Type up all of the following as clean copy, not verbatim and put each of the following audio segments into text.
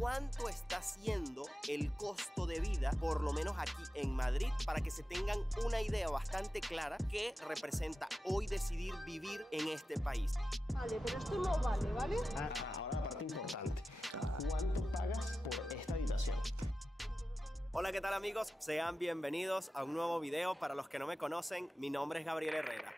cuánto está siendo el costo de vida, por lo menos aquí en Madrid, para que se tengan una idea bastante clara que representa hoy decidir vivir en este país. Vale, pero esto no vale, ¿vale? Ahora la parte importante. ¿Cuánto pagas por esta habitación? Hola, ¿qué tal amigos? Sean bienvenidos a un nuevo video. Para los que no me conocen, mi nombre es Gabriel Herrera.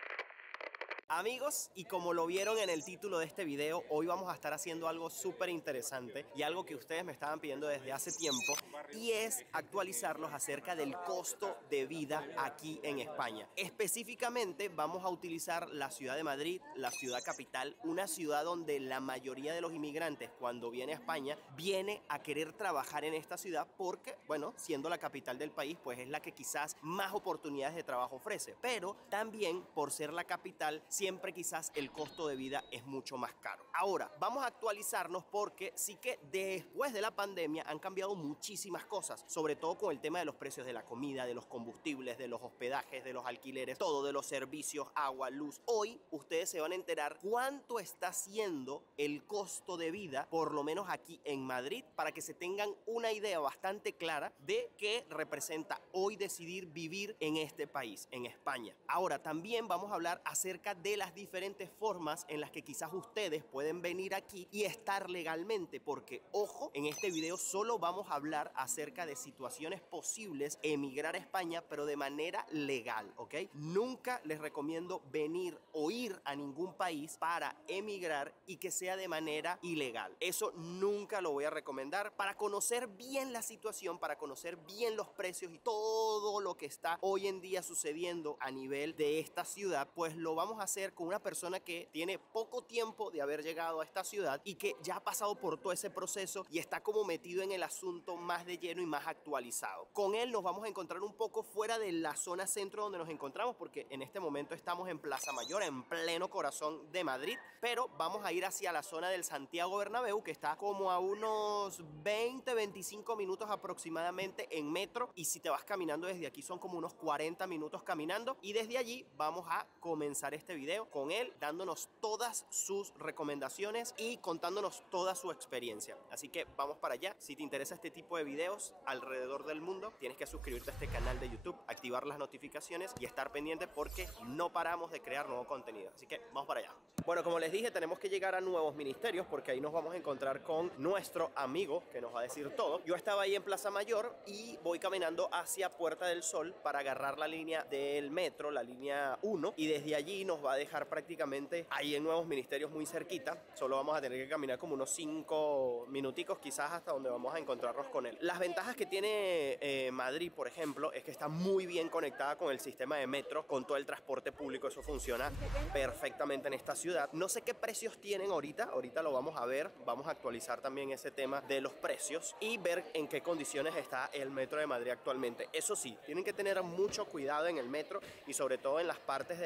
Amigos, y como lo vieron en el título de este video, hoy vamos a estar haciendo algo súper interesante y algo que ustedes me estaban pidiendo desde hace tiempo, y es actualizarlos acerca del costo de vida aquí en España. Específicamente vamos a utilizar la ciudad de Madrid, la ciudad capital, una ciudad donde la mayoría de los inmigrantes cuando viene a España viene a querer trabajar en esta ciudad porque, bueno, siendo la capital del país, pues es la que quizás más oportunidades de trabajo ofrece, pero también por ser la capital, siempre quizás el costo de vida es mucho más caro. Ahora, vamos a actualizarnos porque sí que después de la pandemia han cambiado muchísimas cosas, sobre todo con el tema de los precios de la comida, de los combustibles, de los hospedajes, de los alquileres, todo, de los servicios, agua, luz. Hoy ustedes se van a enterar cuánto está siendo el costo de vida, por lo menos aquí en Madrid, para que se tengan una idea bastante clara de qué representa hoy decidir vivir en este país, en España. Ahora, también vamos a hablar acerca de las diferentes formas en las que quizás ustedes pueden venir aquí y estar legalmente, porque ojo, en este video solo vamos a hablar acerca de situaciones posibles emigrar a España, pero de manera legal, ¿ok? Nunca les recomiendo venir o ir a ningún país para emigrar y que sea de manera ilegal. Eso nunca lo voy a recomendar. Para conocer bien la situación, para conocer bien los precios y todo lo que está hoy en día sucediendo a nivel de esta ciudad, pues lo vamos a hacer con una persona que tiene poco tiempo de haber llegado a esta ciudad y que ya ha pasado por todo ese proceso y está como metido en el asunto más de lleno y más actualizado. Con él nos vamos a encontrar un poco fuera de la zona centro donde nos encontramos, porque en este momento estamos en Plaza Mayor, en pleno corazón de Madrid, pero vamos a ir hacia la zona del Santiago Bernabéu, que está como a unos 20-25 minutos aproximadamente en metro, y si te vas caminando desde aquí son como unos 40 minutos caminando, y desde allí vamos a comenzar este video con él, dándonos todas sus recomendaciones y contándonos toda su experiencia. Así que vamos para allá. Si te interesa este tipo de videos alrededor del mundo, tienes que suscribirte a este canal de YouTube, activar las notificaciones y estar pendiente porque no paramos de crear nuevo contenido. Así que vamos para allá. Bueno, como les dije, tenemos que llegar a nuevos ministerios porque ahí nos vamos a encontrar con nuestro amigo que nos va a decir todo. Yo estaba ahí en Plaza Mayor y voy caminando hacia Puerta del Sol para agarrar la línea del metro, la línea 1, y desde allí nos va a dejar prácticamente ahí en nuevos ministerios muy cerquita. Solo vamos a tener que caminar como unos 5 minuticos quizás hasta donde vamos a encontrarnos con él. Las ventajas que tiene Madrid, por ejemplo, es que está muy bien conectada con el sistema de metro, con todo el transporte público. Eso funciona perfectamente en esta ciudad. No sé qué precios tienen ahorita lo vamos a ver. Vamos a actualizar también ese tema de los precios y ver en qué condiciones está el metro de Madrid actualmente. Eso sí, tienen que tener mucho cuidado en el metro y sobre todo en las partes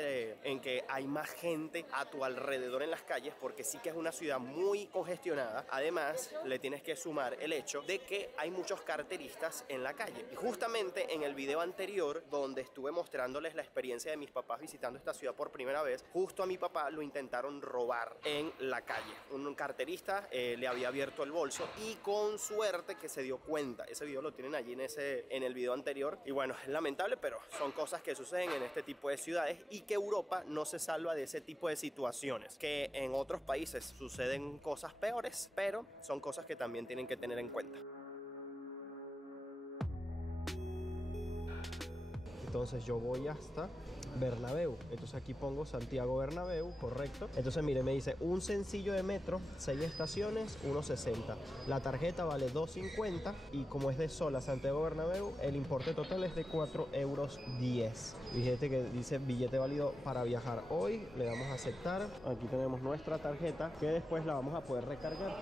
en que hay más gente a tu alrededor en las calles, porque sí que es una ciudad muy congestionada. Además, le tienes que sumar el hecho de que hay muchos carteristas en la calle. Y justamente en el video anterior, donde estuve mostrándoles la experiencia de mis papás visitando esta ciudad por primera vez, justo a mi papá lo intentaron robar en la calle. Un carterista le había abierto el bolso y con suerte que se dio cuenta. Ese video lo tienen allí en el video anterior. Y bueno, es lamentable, pero son cosas que suceden en este tipo de ciudades y que Europa no se salva de ese tipo de situaciones, que en otros países suceden cosas peores, pero son cosas que también tienen que tener en cuenta. Entonces yo voy hasta Bernabéu, entonces aquí pongo Santiago Bernabéu, correcto. Entonces mire, me dice un sencillo de metro, 6 estaciones, 1,60. La tarjeta vale 2,50 y como es de Sol a Santiago Bernabéu, el importe total es de 4,10 euros. Fíjate que dice billete válido para viajar hoy, le damos a aceptar. Aquí tenemos nuestra tarjeta que después la vamos a poder recargar.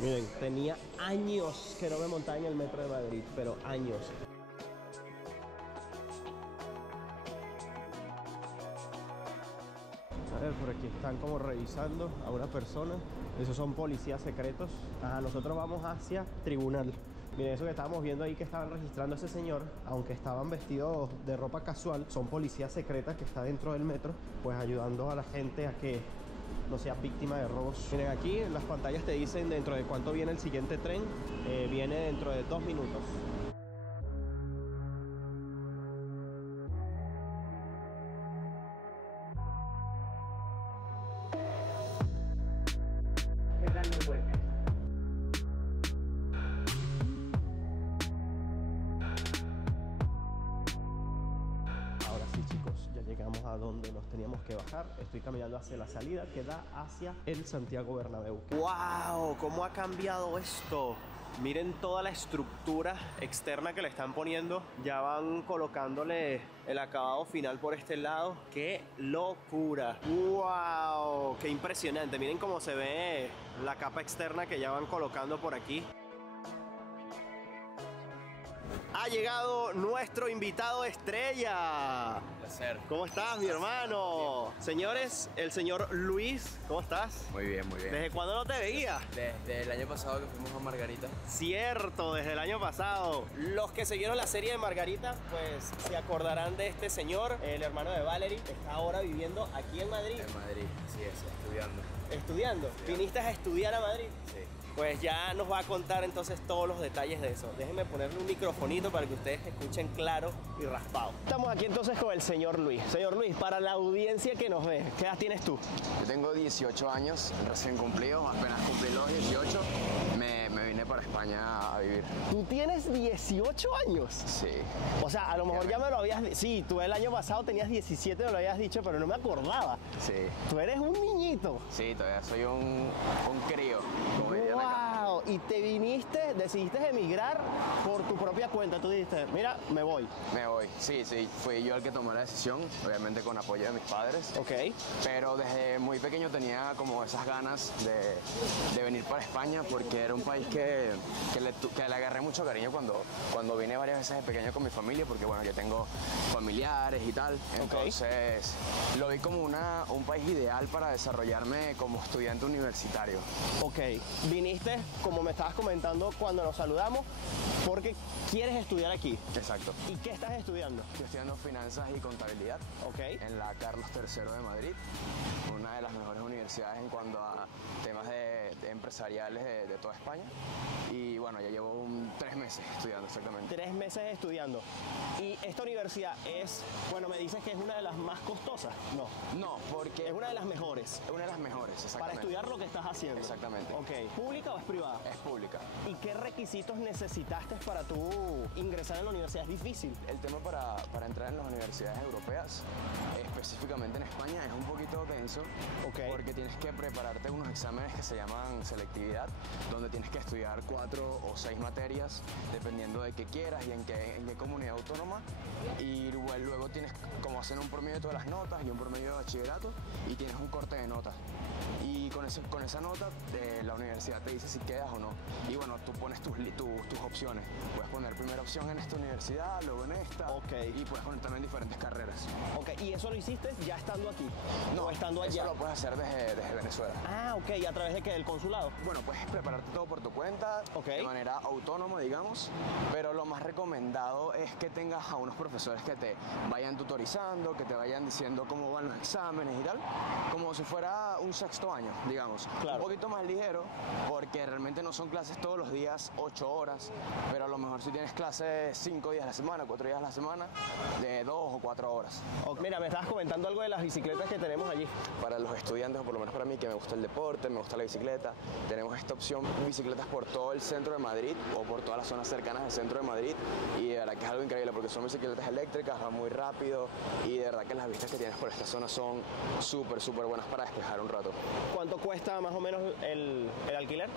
Miren, tenía años que no me montaba en el metro de Madrid, pero años. A ver, por aquí están como revisando a una persona. Esos son policías secretos. Ajá, nosotros vamos hacia tribunal. Miren, eso que estábamos viendo ahí que estaban registrando a ese señor, aunque estaban vestidos de ropa casual, son policías secretas que están dentro del metro, pues ayudando a la gente a que no seas víctima de robos. Miren, aquí en las pantallas te dicen dentro de cuánto viene el siguiente tren. Viene dentro de 2 minutos. Ahora sí, chicos, ya llegamos a donde nos teníamos que bajar. Estoy caminando hacia la salida que da hacia el Santiago Bernabéu. ¡Wow! ¿Cómo ha cambiado esto? Miren toda la estructura externa que le están poniendo. Ya van colocándole el acabado final por este lado. ¡Qué locura! ¡Wow! ¡Qué impresionante! Miren cómo se ve la capa externa que ya van colocando por aquí. Ha llegado nuestro invitado estrella. Un placer. ¿Cómo estás, mi hermano? Señores, el señor Luis, ¿cómo estás? Muy bien, muy bien. ¿Desde cuándo no te veía? Desde el año pasado que fuimos a Margarita. Cierto, desde el año pasado. Los que siguieron la serie de Margarita, pues se acordarán de este señor, el hermano de Valerie, que está ahora viviendo aquí en Madrid. En Madrid, así es, estudiando. ¿Estudiando? ¿Viniste a estudiar a Madrid? Sí. Pues ya nos va a contar entonces todos los detalles de eso. Déjenme ponerle un microfonito para que ustedes escuchen claro y raspado. Estamos aquí entonces con el señor Luis. Señor Luis, para la audiencia que nos ve, ¿qué edad tienes tú? Yo tengo 18 años, recién cumplidos, apenas cumplí los 18, me vine para España a vivir. ¿Tú tienes 18 años? Sí. O sea, a lo mejor ya me lo habías... Sí, tú el año pasado tenías 17, me lo habías dicho, pero no me acordaba. Sí. Tú eres un niñito. Sí, todavía soy un crío, como dirían acá. ¡Wow! Y te viniste, decidiste emigrar por tu propia cuenta. Tú dijiste, mira, me voy. Me voy, sí, fui yo el que tomó la decisión, obviamente con apoyo de mis padres. Ok. Pero desde muy pequeño tenía como esas ganas de venir para España porque era un país que le agarré mucho cariño cuando vine varias veces de pequeño con mi familia, porque bueno, yo tengo familiares y tal. Entonces lo vi como un país ideal para desarrollarme como estudiante universitario. Ok, viniste, como me estabas comentando cuando nos saludamos, porque quieres estudiar aquí. Exacto. ¿Y qué estás estudiando? Estoy estudiando finanzas y contabilidad. Ok. En la Carlos III de Madrid, una de las mejores universidades en cuanto a temas de empresariales de toda España. Y bueno, ya llevo 3 meses estudiando exactamente. 3 meses estudiando. ¿Y esta universidad es, bueno, me dices que es una de las más costosas? No. No, porque Es una de las mejores. es una de las mejores, exactamente. Para estudiar lo que estás haciendo. Exactamente. Ok. ¿Pública o es privada? Es pública. ¿Y qué requisitos necesitaste para tú ingresar en la universidad? ¿Es difícil? El tema para entrar en las universidades europeas, específicamente en España, es un poquito tenso. Ok. Porque tienes que prepararte unos exámenes que se llaman selectividad, donde tienes que estudiar 4 o 6 materias, dependiendo de qué quieras y en qué comunidad autónoma. Y luego tienes como hacer un promedio de todas las notas y un promedio de bachillerato, y tienes un corte de notas. Y con esa nota la universidad te dice si quedas o no. Y bueno, tú pones tus opciones. Puedes poner primera opción en esta universidad, luego en esta. Ok. Y puedes poner también diferentes carreras. Ok, ¿y eso lo hiciste ya estando aquí? No, ¿O estando allá? eso lo puedes hacer desde Venezuela. Ah, ok, ¿y a través de qué? ¿Del consulado? Bueno, puedes prepararte todo por tu cuenta, Ok. de manera autónoma, digamos, pero lo más recomendado es que tengas a unos profesores que te vayan tutorizando, que te vayan diciendo cómo van los exámenes y tal, como si fuera un sexto año, digamos. Claro. Un poquito más ligero, porque realmente no son clases todos los días, 8 horas, pero a lo mejor si tienes clases 5 días a la semana, 4 días a la semana, de 2 o 4 horas. Ok, mira, me estabas comentando algo de las bicicletas que tenemos allí. Para los estudiantes, o por lo menos para mí, que me gusta el deporte, me gusta la bicicleta, tenemos esta opción, bicicletas por todo el centro de Madrid o por todas las zonas cercanas al centro de Madrid, y de verdad que es algo increíble porque son bicicletas eléctricas, van muy rápido, y de verdad que las vistas que tienes por esta zona son súper buenas para despejar un rato. ¿Cuánto cuesta más o menos el alquiler?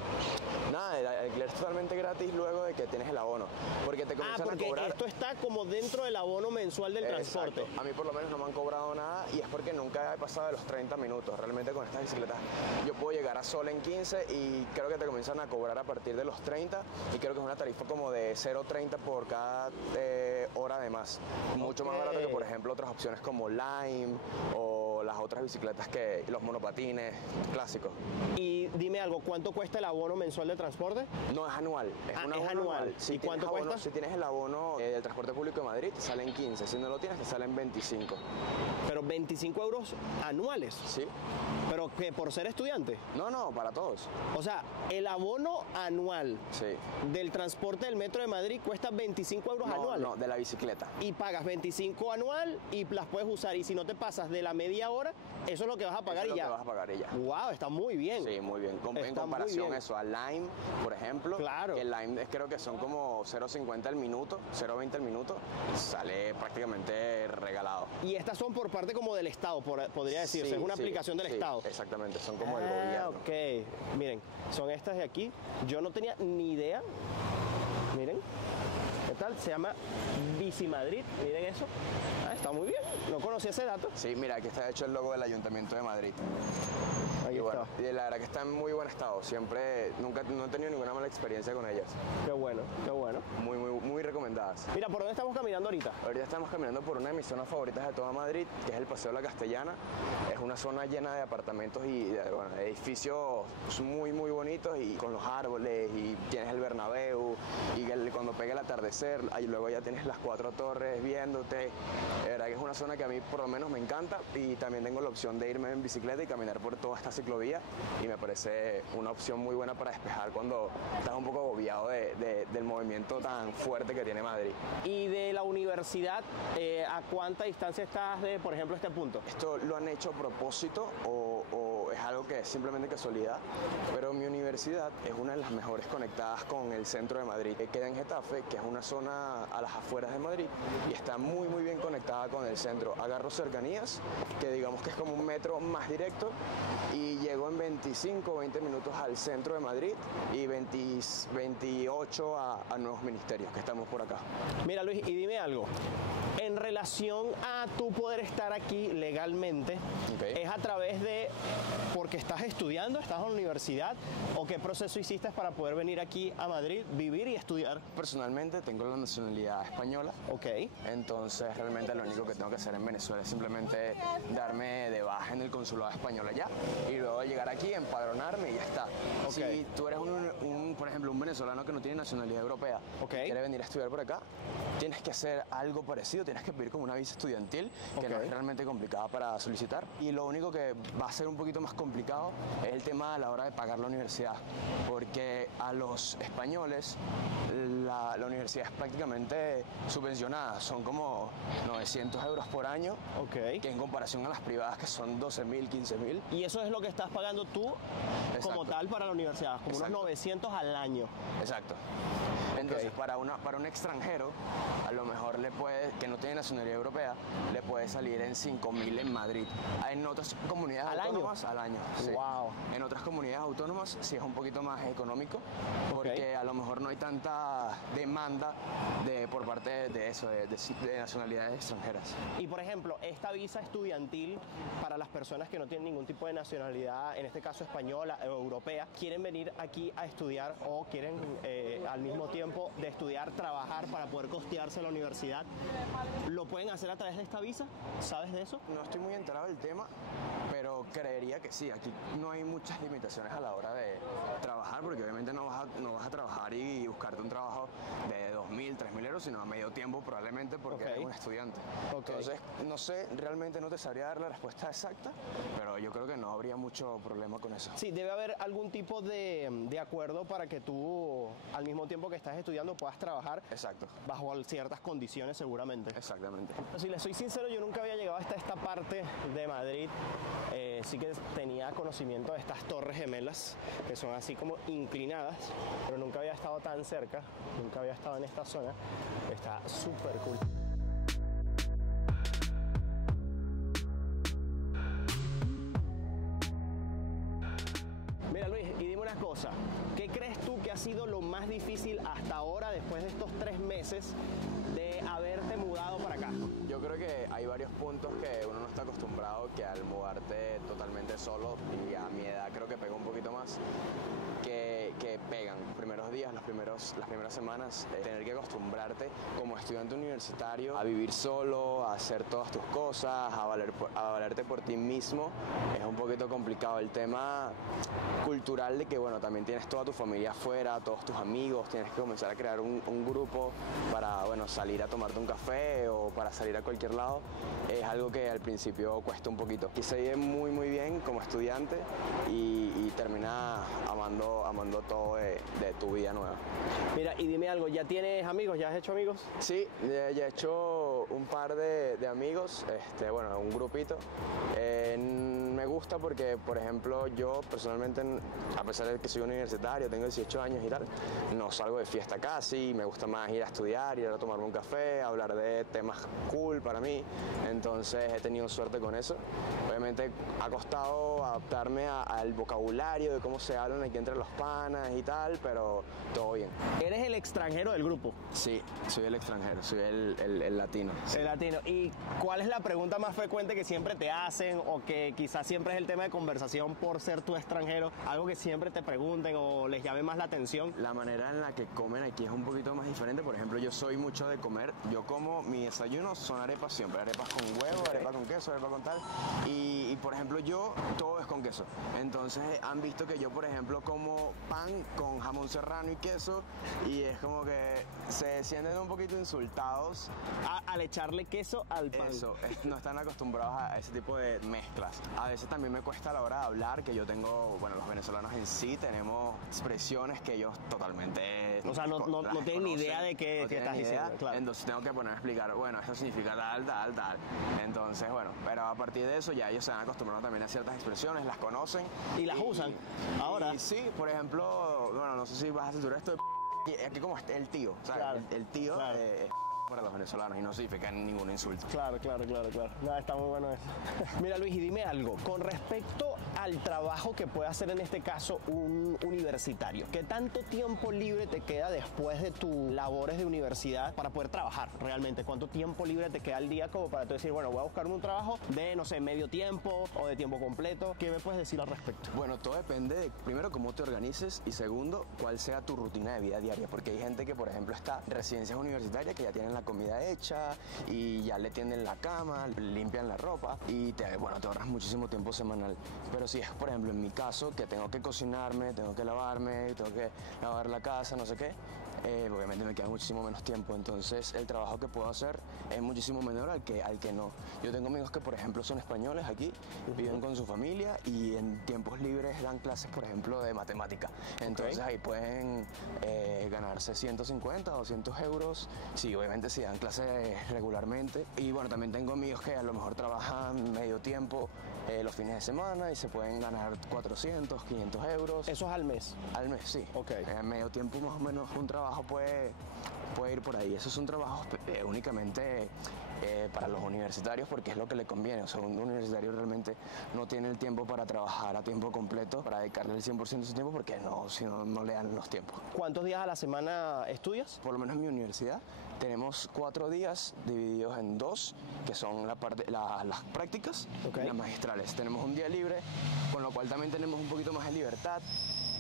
Nada, el alquiler es totalmente gratis luego de que tienes el abono, porque te comienzan porque a cobrar. esto está como dentro del abono mensual del transporte. Exacto. A mí por lo menos no me han cobrado nada, y es porque nunca he pasado de los 30 minutos. Realmente con estas bicicletas yo puedo llegar a Sol en 15 y creo que te comienzan a cobrar a partir de los 30, y creo que es una tarifa como de 0,30 por cada hora de más. Mucho más barato que, por ejemplo, otras opciones como Lime o la las otras bicicletas que los monopatines clásicos. Y dime algo, ¿cuánto cuesta el abono mensual de transporte? No es anual, es un abono anual. Si ¿Y cuánto tienes abono- cuesta? Si tienes el abono del transporte público de Madrid, te salen 15. Si no lo tienes, te salen 25. Pero 25 euros anuales. ¿Sí? ¿Pero que por ser estudiante? No, para todos. O sea, el abono anual Sí. del transporte del metro de Madrid cuesta 25 euros anuales. No, de la bicicleta. Y pagas 25 anual y las puedes usar. Y si no te pasas de la media hora, eso es lo que vas a pagar Eso es y lo ya. que vas a pagar y ya. Wow, está muy bien. Sí, muy bien. En Está muy comparación bien. eso a Lime, por ejemplo, Claro. que el Lime creo que son como 0,50 el minuto, 0,20 el minuto, sale prácticamente regalado. Y estas son por parte como del Estado, podría decirse. Sí, es una sí, aplicación del sí, Estado. Exactamente, son como del gobierno. Ok. Miren, son estas de aquí. Yo no tenía ni idea. Miren. ¿Qué tal? Se llama Bici Madrid. Miren eso. Está muy bien. No conocía ese dato. Sí, mira, aquí está hecho el logo del Ayuntamiento de Madrid. Ahí Y está. bueno, y la verdad que está en muy buen estado. Siempre, no he tenido ninguna mala experiencia con ellas. Qué bueno, qué bueno. Muy recomendadas. Mira, ¿por dónde estamos caminando ahorita? Ahorita estamos caminando por una de mis zonas favoritas de toda Madrid, que es el Paseo de la Castellana. Es una zona llena de apartamentos y de edificios muy bonitos y con los árboles y tienes el Bernabéu y cuando pega el atardecer, ahí luego ya tienes las 4 torres viéndote. De verdad que es una zona que a mí por lo menos me encanta y también tengo la opción de irme en bicicleta y caminar por toda esta ciclovía y me parece una opción muy buena para despejar cuando estás un poco agobiado del movimiento tan fuerte que tiene Madrid. Y de la universidad, ¿a cuánta distancia estás de, por ejemplo, este punto? ¿Esto lo han hecho a propósito o es algo que es simplemente casualidad? Pero mi universidad es una de las mejores conectadas con el centro de Madrid. Queda en Getafe, que es una zona a las afueras de Madrid y está muy bien conectada con el centro. Agarro cercanías, que digamos que es como un metro más directo y llego en 25 o 20 minutos al centro de Madrid y 28 a Nuevos Ministerios, que estamos por acá. Mira, Luis, y dime algo. En relación a tu poder estar aquí legalmente, Ok. ¿es a través de porque estás estudiando, estás en la universidad, o qué proceso hiciste para poder venir aquí a Madrid, vivir y estudiar? Personalmente tengo la nacionalidad española. Ok. Entonces realmente lo único que tengo que hacer en Venezuela es simplemente darme de baja en el consulado español allá y luego llegar aquí, empadronarme y ya está. Ok. Si tú eres por ejemplo, un venezolano que no tiene nacionalidad europea Ok. y quiere venir a estudiar por acá, tienes que hacer algo parecido, tienes que pedir como una visa estudiantil que no Ok. es realmente complicada para solicitar y lo único que va a ser un poquito más complicado es el tema a la hora de pagar la universidad, porque a los españoles la universidad es prácticamente subvencionada, son como 900 euros por año, Ok. que en comparación a las privadas que son 12.000, 15.000. Y eso es lo que estás pagando tú como Exacto. tal para la universidad, como Exacto. unos 900 al año. Exacto. Entonces, para un extranjero, a lo mejor que no tiene nacionalidad europea, le puede salir en 5.000 en Madrid. En otras comunidades ¿Al año? autónomas, al año. Sí. Wow. En otras comunidades autónomas sí es un poquito más económico, porque a lo mejor no hay tanta demanda por parte de eso, de nacionalidades extranjeras. Y por ejemplo, esta visa estudiantil para las personas que no tienen ningún tipo de nacionalidad, en este caso española o europea, quieren venir aquí a estudiar o quieren al mismo tiempo de estudiar, trabajar para poder costearse la universidad, ¿lo pueden hacer a través de esta visa? ¿Sabes de eso? No estoy muy enterado del tema, pero creería que sí. Aquí no hay muchas limitaciones a la hora de trabajar, porque obviamente no vas a trabajar y buscarte un trabajo de 2.000, 3.000 euros, sino a medio tiempo probablemente porque Ok. eres un estudiante. Ok. Entonces, no sé, realmente no te sabría dar la respuesta exacta, pero yo creo que no habría mucho problema con eso. Sí, debe haber algún tipo de acuerdo para que tú, al mismo tiempo que estás estudiando, puedas trabajar Exacto, bajo ciertas condiciones seguramente. exactamente. Si les soy sincero, yo nunca había llegado hasta esta parte de Madrid. Sí que tenía conocimiento de estas torres gemelas, que son así como inclinadas, pero nunca había estado tan cerca, nunca había estado en esta zona. Está súper cool. Mira Luis, y dime una cosa, ¿qué crees tú que ha sido lo más difícil hasta ahora, después de estos 3 meses de haberte mudado para acá? Yo creo que hay varios puntos que uno no está acostumbrado, que al mudarte totalmente solo, y a mi edad creo que pega un poquito más, que pegan. Los primeros días, las primeras semanas, tener que acostumbrarte como estudiante universitario a vivir solo, a hacer todas tus cosas, a valerte por ti mismo, es un poquito complicado. El tema cultural de que, bueno, también tienes toda tu familia afuera, todos tus amigos, tienes que comenzar a crear un grupo para, bueno, salir a tomarte un café o para salir a cualquier lado, es algo que al principio cuesta un poquito. Aquí se vive muy, muy bien como estudiante y terminas amando todo de tu vida nueva. Mira, y dime algo, ¿ya tienes amigos? ¿Ya has hecho amigos? Sí, ya he hecho un par de amigos, bueno, un grupito. Me gusta porque, por ejemplo, yo personalmente, a pesar de que soy universitario, tengo 18 años y tal, no salgo de fiesta casi, me gusta más ir a estudiar, ir a tomarme un café, hablar de temas cool para mí, entonces he tenido suerte con eso. Obviamente ha costado adaptarme al vocabulario de cómo se hablan aquí entre los panas y tal, pero todo bien. ¿Eres el extranjero del grupo? Sí, soy el extranjero, soy el latino. Sí. El latino. ¿Y cuál es la pregunta más frecuente que siempre te hacen o que quizás siempre es el tema de conversación por ser tú extranjero? Algo que siempre te pregunten o les llame más la atención. La manera en la que comen aquí es un poquito más diferente. Por ejemplo, yo soy mucho de comer. Yo como, mi desayuno son arepas siempre. Arepas con huevo, arepa con queso, arepa con tal. Y por ejemplo, yo, todo es con queso. Entonces han visto que yo, por ejemplo, como pan con jamón serrano y queso y es como que se sienten un poquito insultados. Al echarle queso al pan. Eso, no están acostumbrados a ese tipo de mezclas. A veces también me cuesta a la hora de hablar, que yo tengo, bueno, los venezolanos en sí tenemos expresiones que ellos totalmente... O sea, no tienen ni idea de qué estás diciendo, claro. Entonces tengo que ponerme a explicar, bueno, esto significa tal. Entonces, bueno, pero a partir de eso ya ellos se han acostumbrado también a ciertas expresiones, las conocen. ¿Y las usan ahora? Y sí, por ejemplo, bueno, no sé si vas a censurar esto de... Aquí como el tío, ¿sabes? Claro, el tío... claro. Para los venezolanos y no significa ningún insulto. Claro. No, está muy bueno eso. Mira, Luis, y dime algo. Con respecto al trabajo que puede hacer en este caso un universitario, ¿qué tanto tiempo libre te queda después de tus labores de universidad para poder trabajar realmente? ¿Cuánto tiempo libre te queda al día como para tú decir, bueno, voy a buscarme un trabajo de, no sé, medio tiempo o de tiempo completo? ¿Qué me puedes decir al respecto? Bueno, todo depende de, primero, cómo te organices y segundo, cuál sea tu rutina de vida diaria. Porque hay gente que, por ejemplo, está en residencias universitarias que ya tienen la comida hecha y ya le tienden la cama, limpian la ropa y te ahorras muchísimo tiempo semanal. Pero si es, por ejemplo, en mi caso, que tengo que cocinarme, tengo que lavarme, tengo que lavar la casa, no sé qué, obviamente me queda muchísimo menos tiempo. Entonces el trabajo que puedo hacer es muchísimo menor al que no. Yo tengo amigos que, por ejemplo, son españoles aquí, viven con su familia y en tiempos libres dan clases, por ejemplo, de matemática. Entonces ahí pueden ganarse 150 o 200 euros. Sí, obviamente si dan clases regularmente. Y bueno, también tengo amigos que a lo mejor trabajan medio tiempo los fines de semana y se pueden ganar 400, 500 euros. ¿Eso es al mes? Al mes, sí. Ok. Medio tiempo más o menos un trabajo puede ir por ahí. Esos son trabajos únicamente para los universitarios porque es lo que le conviene. O sea, un universitario realmente no tiene el tiempo para trabajar a tiempo completo, para dedicarle el 100% de su tiempo porque si no le dan los tiempos. ¿Cuántos días a la semana estudias? Por lo menos en mi universidad tenemos 4 días divididos en 2, que son las prácticas y las magistrales. Tenemos un día libre, con lo cual también tenemos un poquito más de libertad.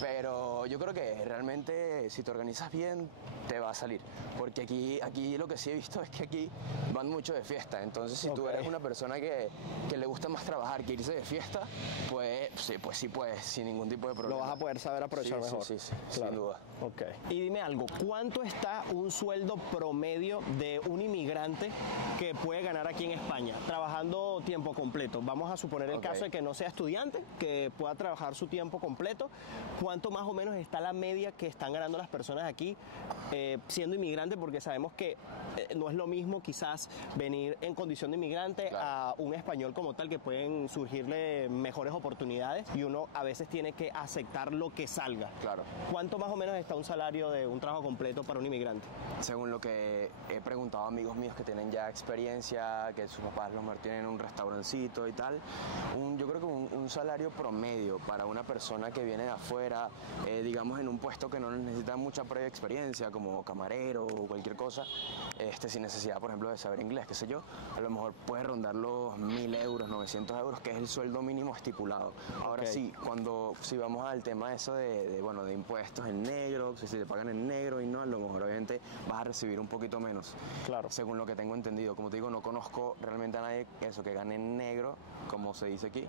Pero yo creo que realmente si te organizas bien te va a salir, porque aquí lo que sí he visto es que aquí van mucho de fiesta. Entonces si tú eres una persona que le gusta más trabajar que irse de fiesta, pues sí puedes, sin ningún tipo de problema. Lo vas a poder saber aprovechar mejor. Sí, claro. Sin duda. Ok. Y dime algo, ¿cuánto está un sueldo promedio de un inmigrante que puede ganar aquí en España trabajando tiempo completo? Vamos a suponer el caso de que no sea estudiante, que pueda trabajar su tiempo completo. ¿Cuánto más o menos está la media que están ganando las personas aquí siendo inmigrante? Porque sabemos que no es lo mismo quizás venir en condición de inmigrante a un español como tal, que pueden surgirle mejores oportunidades y uno a veces tiene que aceptar lo que salga. Claro. ¿Cuánto más o menos está un salario de un trabajo completo para un inmigrante? Según lo que he preguntado a amigos míos que tienen ya experiencia, que sus papás los mantienen en un restaurancito y tal, yo creo que un salario promedio para una persona que viene de afuera, digamos en un puesto que no necesita mucha previa experiencia, como camarero o cualquier cosa, sin necesidad, por ejemplo, de saber inglés, qué sé yo, a lo mejor puedes rondar los 1.000 euros, 900 euros, que es el sueldo mínimo estipulado. Ahora Ok. sí, si vamos al tema eso de impuestos en negro, si te pagan en negro y no, a lo mejor obviamente vas a recibir un poquito menos. Claro. Según lo que tengo entendido. Como te digo, no conozco realmente a nadie eso que gane en negro, como se dice aquí,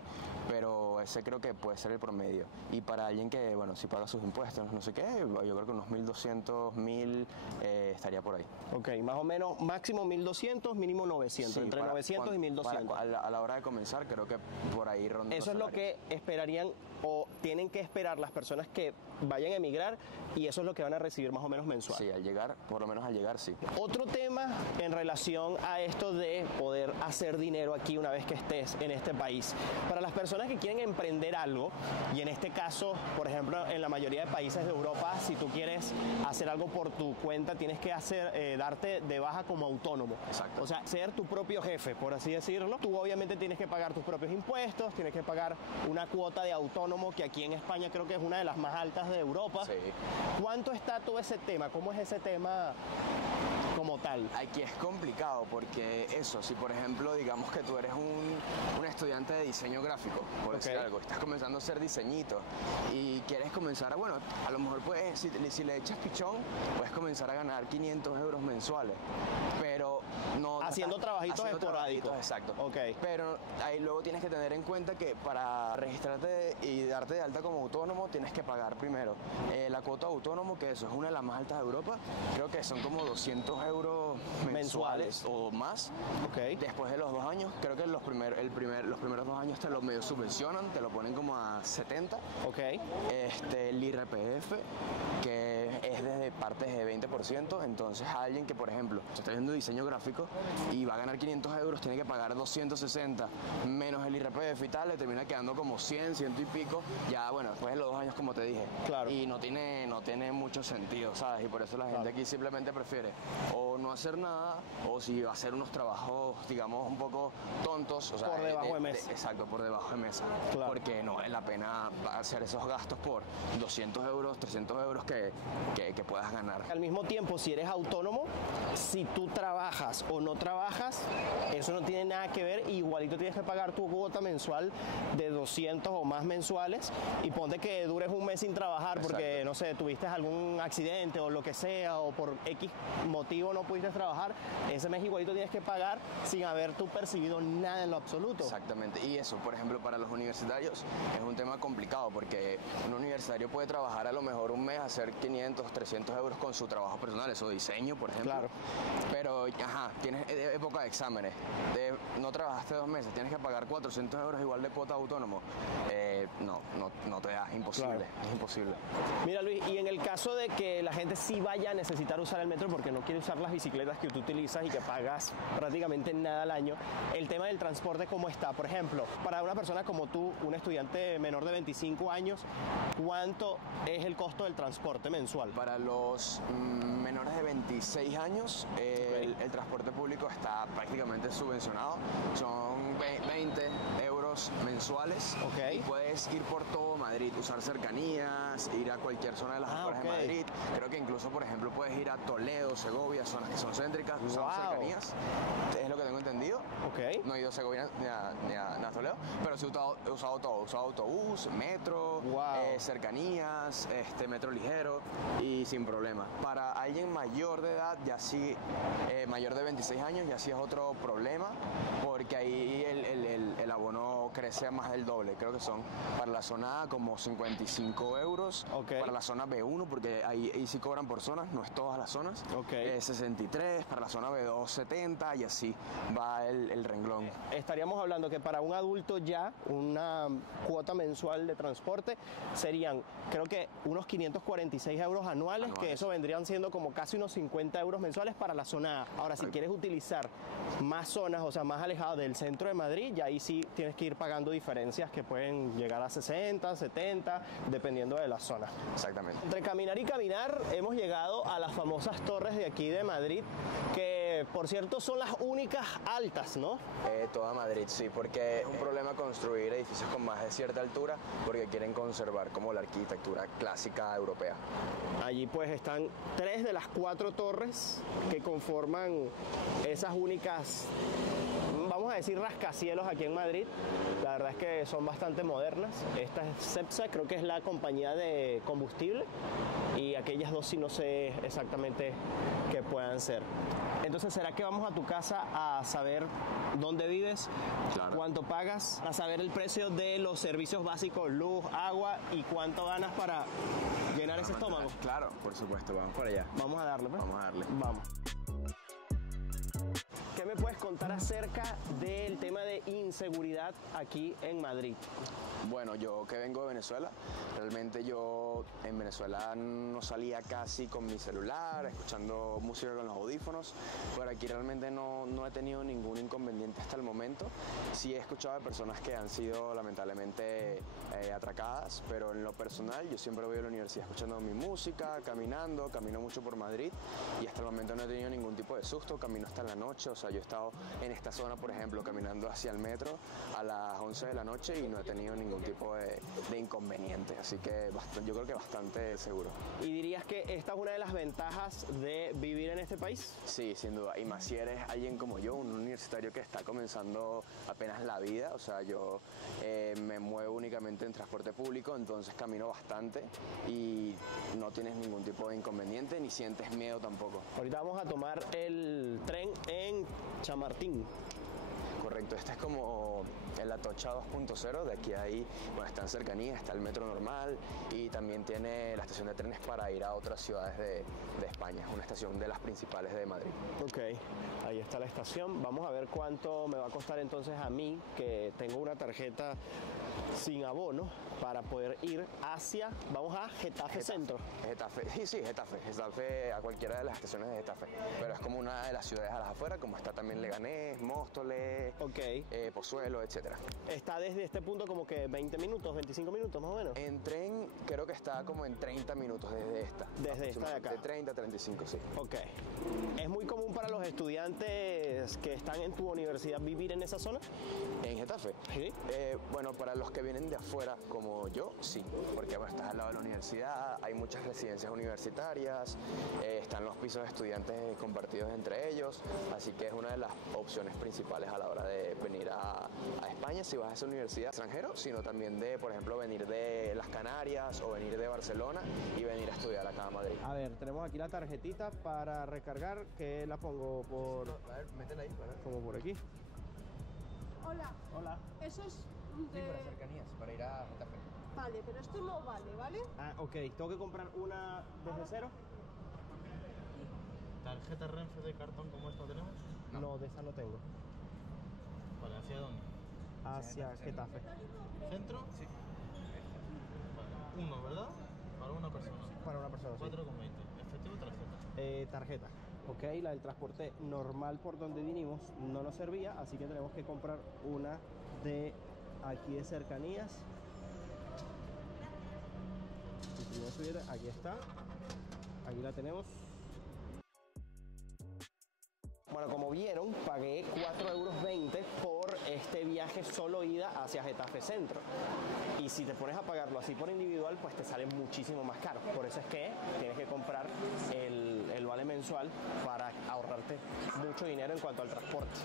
pero ese creo que puede ser el promedio. Y para alguien que, bueno, si paga sus impuestos, no sé qué, yo creo que unos 1.200, 1.000 estaría por ahí. Ok, más o menos máximo 1.200, mínimo 900, Sí, entre para- 900 y 1.200. a la hora de comenzar, creo que por ahí ronda. Eso es los lo que esperarían o tienen que esperar las personas que vayan a emigrar y eso es lo que van a recibir más o menos mensual. Sí, al llegar, por lo menos al llegar, sí. Otro tema en relación a esto de poder hacer dinero aquí una vez que estés en este país. Para las personas que quieren emprender algo, y en este caso, por ejemplo, en la mayoría de países de Europa, si tú quieres hacer algo por tu cuenta, tienes que darte de baja como autónomo. Exacto. O sea, ser tu propio jefe, por así decirlo. Tú obviamente tienes que pagar tus propios impuestos, tienes que pagar una cuota de autónomo que aquí en España creo que es una de las más altas de Europa. Sí. ¿Cuánto está todo ese tema? ¿Cómo es ese tema como tal? Aquí es complicado porque eso, si por ejemplo digamos que tú eres un estudiante de diseño gráfico, por decir Ok. algo, estás comenzando a hacer diseñitos y quieres comenzar a, bueno, a lo mejor puedes, si le echas pichón, puedes comenzar a ganar 500 euros mensuales, pero no... Haciendo trabajitos esporádicos. Exacto. Ok. Pero ahí luego tienes que tener en cuenta que para registrarte y darte de alta como autónomo tienes que pagar primero la cuota de autónomo, que eso es una de las más altas de Europa, creo que son como 200 euros mensuales o más. Ok. Después de los 2 años, creo que los primeros 2 años te lo medio subvencionan, te lo ponen como a 70. Ok. El IRPF, que es desde partes de 20%, entonces alguien que, por ejemplo, está haciendo diseño gráfico y va a ganar 500 euros, tiene que pagar 260 menos el IRPF y tal, le termina quedando como 100 y pico, ya bueno, después de los 2 años como te dije. Claro. Y no tiene mucho sentido, ¿sabes? Y por eso la gente aquí simplemente prefiere o no hacer nada, o si va a hacer unos trabajos, digamos, un poco tontos, o sea, Por debajo de mesa. exacto, por debajo de mesa. Claro. Porque no vale la pena hacer esos gastos por 200 euros, 300 euros que puedas ganar. Al mismo tiempo, si eres autónomo, si tú trabajas o no trabajas, eso no tiene nada que ver. Igualito tienes que pagar tu cuota mensual de 200 o más mensuales y ponte que dures un mes sin trabajar porque, Exacto. no sé, tuviste algún accidente o lo que sea o por X motivo no pudiste trabajar, ese mes igualito tienes que pagar sin haber tú percibido nada en lo absoluto. Exactamente, y eso, por ejemplo, para los universitarios es un tema complicado porque un universitario puede trabajar a lo mejor un mes, hacer 500, 300 euros con su trabajo personal, eso diseño, por ejemplo. Claro. Pero, ajá, tienes época de exámenes, no trabajaste 2 meses, tienes que pagar 400 euros igual de cuota de autónomo. No te da, es imposible, Claro. es imposible. Mira, Luis, y en el caso de que la gente sí vaya a necesitar usar el metro porque no quiere usar las bicicletas que tú utilizas y que pagas prácticamente nada al año, el tema del transporte, ¿cómo está? Por ejemplo, para una persona como tú, un estudiante menor de 25 años, ¿cuánto es el costo del transporte mensual? Para los menores de 26 años, el transporte público está prácticamente subvencionado. Son 20 euros mensuales. Ok. Y puedes ir por todo Madrid, usar cercanías, ir a cualquier zona de las afueras de ok. Madrid. Creo que incluso, por ejemplo, puedes ir a Toledo, Segovia, zonas que son céntricas, usando Wow. cercanías. Es lo que tengo entendido. Ok. No he ido a Segovia ni a Toledo, pero sí he usado todo. He usado autobús, metro, Wow. cercanías, metro ligero y sin problema. Para alguien mayor de edad, ya sí, mayor de 26 años, ya sí es otro problema, porque ahí el abono crece a más del doble. Creo que son para la zona A como 55 euros, Ok. para la zona B1, porque ahí sí cobran por zonas, no es todas las zonas, Ok. 63, para la zona B2 70 y así va el renglón. Estaríamos hablando que para un adulto ya una cuota mensual de transporte serían, creo que unos 546 euros anuales, que eso vendrían siendo como casi unos 50 euros mensuales para la zona A. Ahora, si quieres utilizar más zonas, o sea, más alejadas del centro de Madrid, ya ahí sí tienes que ir pagando diferencias que pueden llegar a 60, 70, dependiendo de la zona. Exactamente. Entre caminar y caminar hemos llegado a las famosas torres de aquí de Madrid, que por cierto son las únicas altas, ¿no? Toda Madrid, sí, porque es un problema construir edificios con más de cierta altura porque quieren conservar como la arquitectura clásica europea. Allí pues están 3 de las 4 torres que conforman esas únicas, vamos a decir, rascacielos aquí en Madrid. La verdad es que son bastante modernas. Esta es Cepsa, creo que es la compañía de combustible, y aquellas dos sí no sé exactamente qué puedan ser. Entonces, ¿será que vamos a tu casa a saber dónde vives, Claro. cuánto pagas, a saber el precio de los servicios básicos, luz, agua, y cuánto ganas para llenar ese estómago? Claro, por supuesto, vamos para allá. Vamos a darle, pues. Vamos a darle. Vamos. ¿Qué me puedes contar acerca del tema de inseguridad aquí en Madrid? Bueno, yo que vengo de Venezuela, realmente yo en Venezuela no salía casi con mi celular, escuchando música con los audífonos, pero aquí realmente no he tenido ningún inconveniente hasta el momento. Sí he escuchado de personas que han sido lamentablemente atracadas, pero en lo personal yo siempre voy a la universidad escuchando mi música, camino mucho por Madrid y hasta el momento no he tenido ningún tipo de susto, camino hasta la noche, o sea, yo he estado en esta zona, por ejemplo, caminando hacia el metro a las 11 de la noche y no he tenido ningún tipo de inconveniente, así que yo creo que bastante seguro. ¿Y dirías que esta es una de las ventajas de vivir en este país? Sí, sin duda, y más si eres alguien como yo, un universitario que está comenzando apenas la vida, o sea, yo me muevo únicamente en transporte público, entonces camino bastante y no tienes ningún tipo de inconveniente ni sientes miedo tampoco. Ahorita vamos a tomar el tren en Chamartín. Correcto, esta es como en la Atocha 2.0, de aquí a ahí, bueno, está en cercanía, está el metro normal y también tiene la estación de trenes para ir a otras ciudades de España, es una estación de las principales de Madrid. Ok, ahí está la estación. Vamos a ver cuánto me va a costar entonces a mí, que tengo una tarjeta sin abono, para poder ir hacia, vamos a Getafe Centro. Getafe, sí, Getafe a cualquiera de las estaciones de Getafe, pero es como una de las ciudades a las afueras, como está también Leganés, Móstoles, Ok. Pozuelo, etcétera. Está desde este punto como que 20 minutos, 25 minutos más o menos. En tren creo que está como en 30 minutos desde esta. Desde esta de acá. De 30 a 35, sí. Ok. ¿Es muy común para los estudiantes que están en tu universidad vivir en esa zona? ¿En Getafe? Sí. Bueno, para los que vienen de afuera, como yo, sí, porque bueno, estás al lado de la universidad, hay muchas residencias universitarias, están los pisos de estudiantes compartidos entre ellos, así que es una de las opciones principales a la hora de venir a España si vas a esa universidad extranjero, sino también de, por ejemplo, venir de las Canarias o venir de Barcelona y venir a estudiar acá a Madrid. A ver, tenemos aquí la tarjetita para recargar, que la pongo por... A ver, métela ahí, para como por aquí. Hola, Hola. eso es Sí, para de... cercanías, para ir a Getafe. Vale, pero esto no vale, ¿vale? Ah, ok. ¿Tengo que comprar una desde cero? ¿Tarjeta Renfe de cartón como esta tenemos? No, de esa no tengo. Vale, ¿hacia dónde? Hacia Getafe. ¿Centro? Sí. Vale. Uno, ¿verdad? Para una persona. Para una persona, sí. 4,20. ¿Efectivo o tarjeta? Tarjeta. Ok, la del transporte normal por donde vinimos no nos servía, así que tenemos que comprar una de aquí de cercanías. Imprimir su billete, aquí está. Aquí la tenemos. Bueno, como vieron, pagué 4,20 € por este viaje solo ida hacia Getafe Centro. Y si te pones a pagarlo así por individual, pues te sale muchísimo más caro. Por eso es que tienes que comprar el vale mensual para ahorrarte mucho dinero en cuanto al transporte.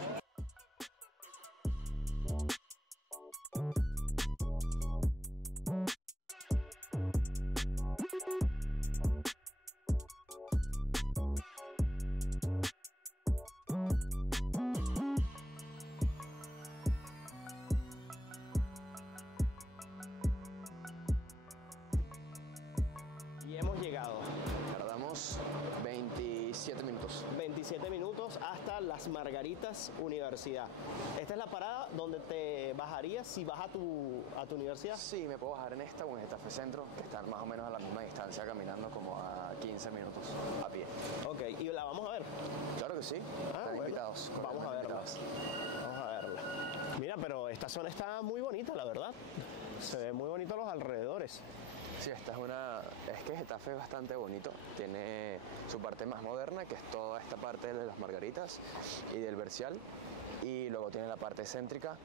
Y hemos llegado. Tardamos 27 minutos. 27 minutos hasta Las Margaritas Universidad. Esta es la parada donde te bajarías si vas a tu universidad. Sí, me puedo bajar en esta o en Getafe Centro, que están más o menos a la misma distancia, caminando como a 15 minutos a pie. Ok, y la vamos a ver. Claro que sí, están bueno, invitados. vamos a cordialmente verla. invitados. Vamos a verla. Mira, pero esta zona está muy bonita, la verdad. Se ve muy bonito los alrededores. Sí, esta es que Getafe es bastante bonito, tiene su parte más moderna, que es toda esta parte de Las Margaritas y del Bercial, y luego tiene la parte céntrica,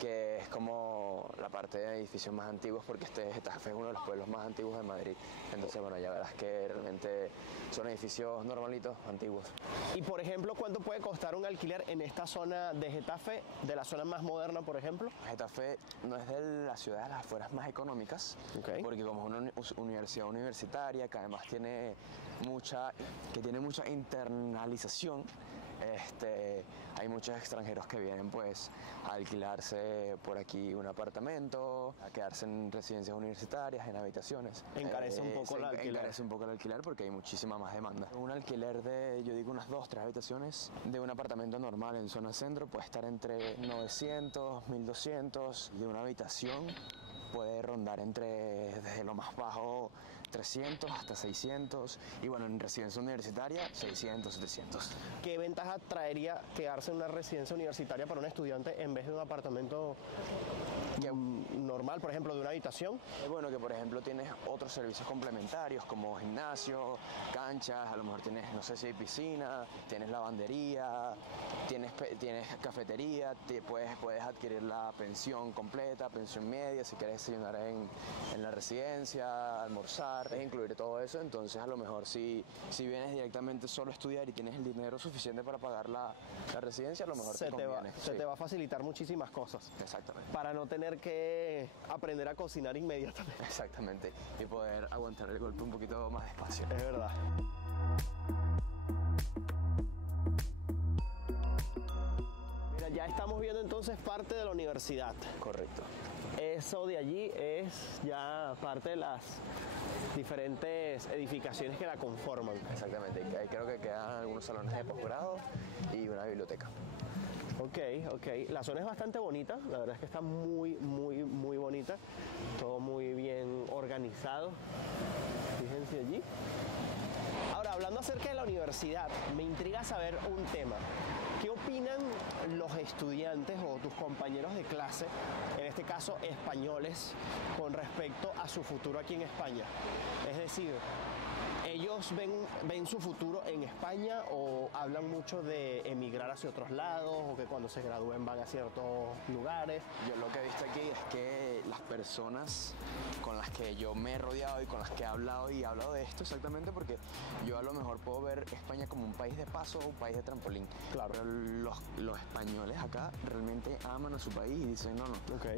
que es como la parte de edificios más antiguos, porque Getafe es uno de los pueblos más antiguos de Madrid. Entonces, bueno, ya verás que realmente son edificios normalitos, antiguos. Y por ejemplo, ¿cuánto puede costar un alquiler en esta zona de Getafe, de la zona más moderna, por ejemplo? Getafe no es de la ciudad de las afueras más económicas, porque como es una universidad universitaria que además tiene mucha internalización, hay muchos extranjeros que vienen pues a alquilarse por aquí un apartamento, a quedarse en residencias universitarias, en habitaciones. Encarece un poco el alquiler. Encarece un poco el alquiler porque hay muchísima más demanda. Un alquiler de, yo digo, unas 2, 3 habitaciones de un apartamento normal en zona centro puede estar entre 900, 1200, de una habitación puede rondar desde lo más bajo 300 hasta 600 y bueno, en residencia universitaria 600, 700. ¿Qué ventaja traería quedarse en una residencia universitaria para un estudiante en vez de un apartamento normal, por ejemplo, de una habitación? Es bueno que, por ejemplo, tienes otros servicios complementarios como gimnasio, canchas, a lo mejor tienes, no sé si hay piscina, tienes lavandería, tienes cafetería, puedes adquirir la pensión completa, pensión media, si quieres desayunar en la residencia, almorzar, incluir todo eso. Entonces, a lo mejor si vienes directamente solo a estudiar y tienes el dinero suficiente para pagar la residencia, a lo mejor te conviene. Se te va a facilitar muchísimas cosas. Exactamente. Para no tener que aprender a cocinar inmediatamente. Exactamente. Y poder aguantar el golpe un poquito más despacio. Es verdad. Mira, ya estamos viendo entonces parte de la universidad. Correcto. Eso de allí es ya parte de las diferentes edificaciones que la conforman. Exactamente. Ahí creo que quedan algunos salones de posgrado y una biblioteca. Ok. La zona es bastante bonita, la verdad es que está muy bonita. Todo muy bien organizado. Fíjense allí. Ahora, hablando acerca de la universidad, me intriga saber un tema. ¿Qué opinan los estudiantes o tus compañeros de clase, en este caso españoles, con respecto a su futuro aquí en España? Es decir, ¿ellos ven su futuro en España o hablan mucho de emigrar hacia otros lados o que cuando se gradúen van a ciertos lugares? Yo lo que he visto aquí es que las personas con las que yo me he rodeado y con las que he hablado de esto exactamente, porque yo a lo mejor puedo ver España como un país de paso o un país de trampolín. Claro. Pero los españoles acá realmente aman a su país y dicen, no,